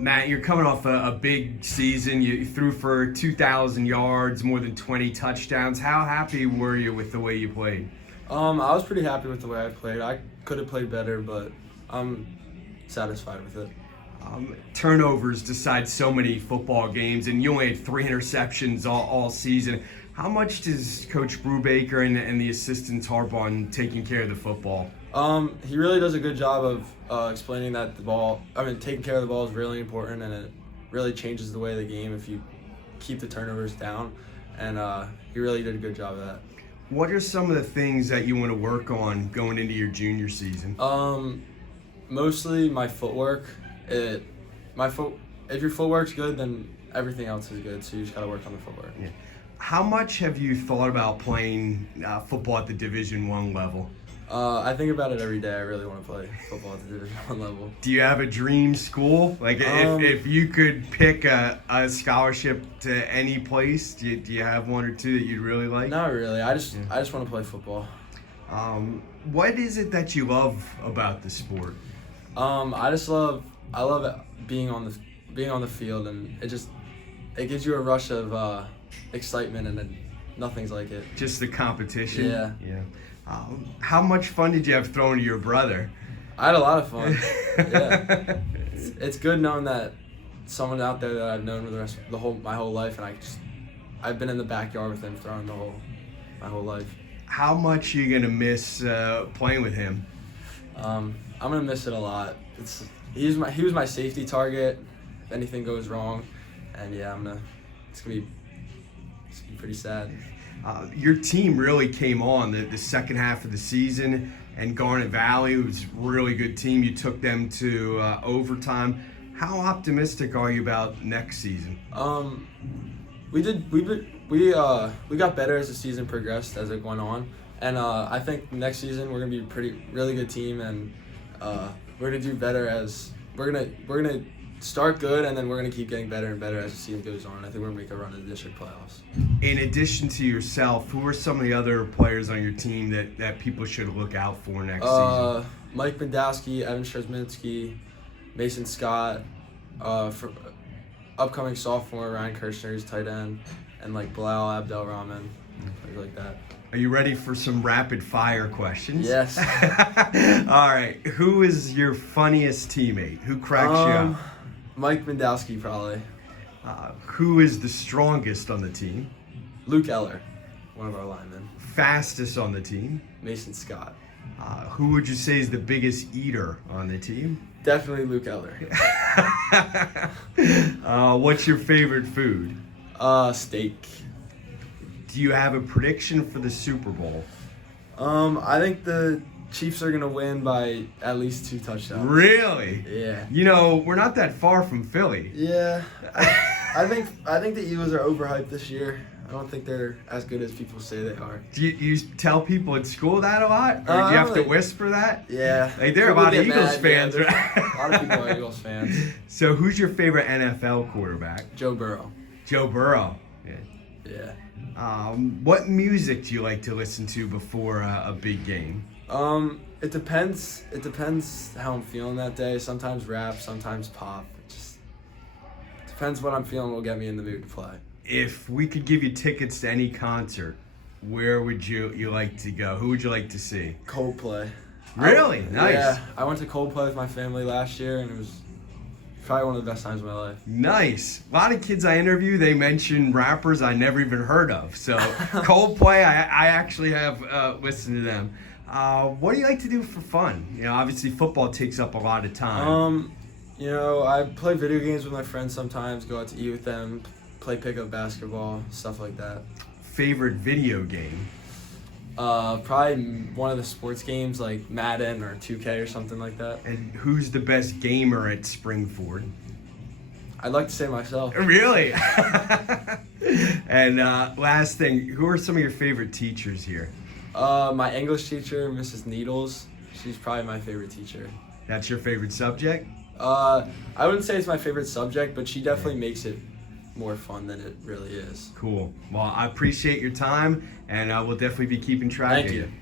Matt, you're coming off a big season. You threw for 2,000 yards, more than 20 touchdowns. How happy were you with the way you played? I was pretty happy with the way I played. I could have played better, but I'm satisfied with it. Turnovers decide so many football games, and you only had 3 interceptions all season. How much does Coach Brubaker and the assistants harp on taking care of the football? He really does a good job of explaining that taking care of the ball is really important, and it really changes the way of the game if you keep the turnovers down, and he really did a good job of that. What are some of the things that you want to work on going into your junior season? Mostly my footwork. If your footwork's good, then everything else is good, so you just gotta work on the footwork. Yeah. How much have you thought about playing football at the Division I level? I think about it every day. I really want to play football at the Division I level. Do you have a dream school? Like, if you could pick a scholarship to any place, do you have one or two that you'd really like? Not really. I just want to play football. What is it that you love about the sport? I love being on the field, and it gives you a rush of excitement, and then nothing's like it. Just the competition? Yeah. How much fun did you have throwing to your brother? I had a lot of fun. Yeah. It's good knowing that someone out there that I've known for my whole life, and I've been in the backyard with him throwing my whole life. How much are you gonna miss playing with him? I'm gonna miss it a lot. He was my safety target if anything goes wrong, and yeah, it's gonna be pretty sad. Your team really came on the second half of the season, and Garnet Valley was a really good team. You took them to overtime. How optimistic are you about next season? We got better as the season progressed, as it went on, and I think next season we're gonna be a really good team, and we're gonna do better as we're gonna start good, and then we're gonna keep getting better and better as the season goes on. I think we're gonna make a run to the district playoffs. In addition to yourself, who are some of the other players on your team that people should look out for next season? Mike Bendowski, Evan Strzeminski, Mason Scott, for upcoming sophomore Ryan Kirshner's tight end, and like Belal Abdelrahman, things like that. Are you ready for some rapid fire questions? Yes. All right. Who is your funniest teammate? Who cracks you up? Mike Bendowski, probably. Who is the strongest on the team? Luke Eller, one of our linemen. Fastest on the team? Mason Scott. Who would you say is the biggest eater on the team? Definitely Luke Eller. What's your favorite food? Steak. Do you have a prediction for the Super Bowl? I think the Chiefs are gonna win by at least 2 touchdowns. Really? Yeah. You know, we're not that far from Philly. Yeah. I think the Eagles are overhyped this year. I don't think they're as good as people say they are. Do you tell people at school that a lot? Or do you have to whisper that? Yeah. Like, there are a lot of Eagles fans, right? right? A lot of people are Eagles fans. So who's your favorite NFL quarterback? Joe Burrow. Joe Burrow. Yeah. What music do you like to listen to before a big game? It depends. It depends how I'm feeling that day. Sometimes rap, sometimes pop. It just depends what I'm feeling will get me in the mood to play. If we could give you tickets to any concert, where would you like to go? Who would you like to see? Coldplay. Really? Nice. Yeah, I went to Coldplay with my family last year, and it was probably one of the best times of my life. Nice. A lot of kids I interview, they mention rappers I never even heard of. So Coldplay, I actually have listened to them. What do you like to do for fun? You know, obviously football takes up a lot of time. I play video games with my friends sometimes, go out to eat with them, play pickup basketball, stuff like that. Favorite video game? Probably one of the sports games like Madden or 2K or something like that. And who's the best gamer at Springford? I'd like to say myself. Really? And last thing, who are some of your favorite teachers here? My English teacher, Mrs. Needles. She's probably my favorite teacher. That's your favorite subject? I wouldn't say it's my favorite subject, but she definitely makes it more fun than it really is. Cool. Well, I appreciate your time, and we'll definitely be keeping track of you. Thank you.